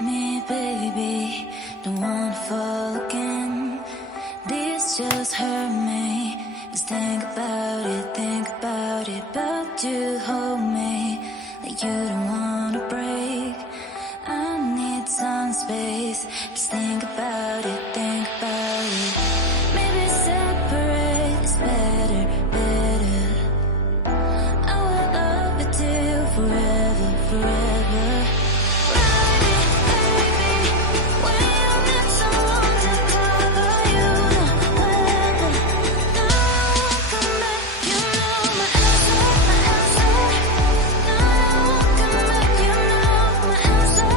me, baby. Don't wanna fall again. This just hurt me. Just think about it. But you hold me like you don't wanna break. I need some space. Just think about it. Maybe separate is better. I will love you till forever. Ride it, baby. When you need someone to cover you, wherever. Now I won't come back. You know my answer. Now I won't come back. You know my answer.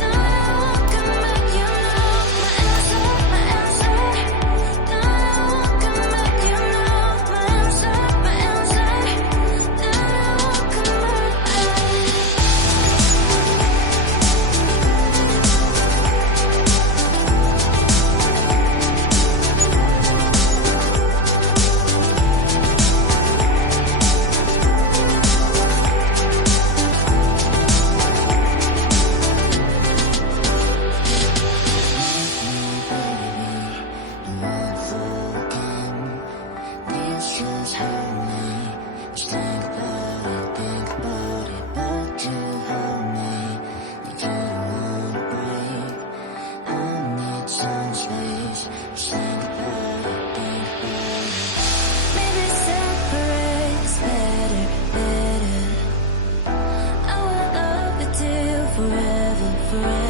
Now I won't come back. You know my answer. Now I won't come back. You know my answer. Now I won't come back. This just hurt me. Just think about it. But you hold me like you don't wanna break. I need some space. Just think about it. Maybe separate is better. I will love you till forever.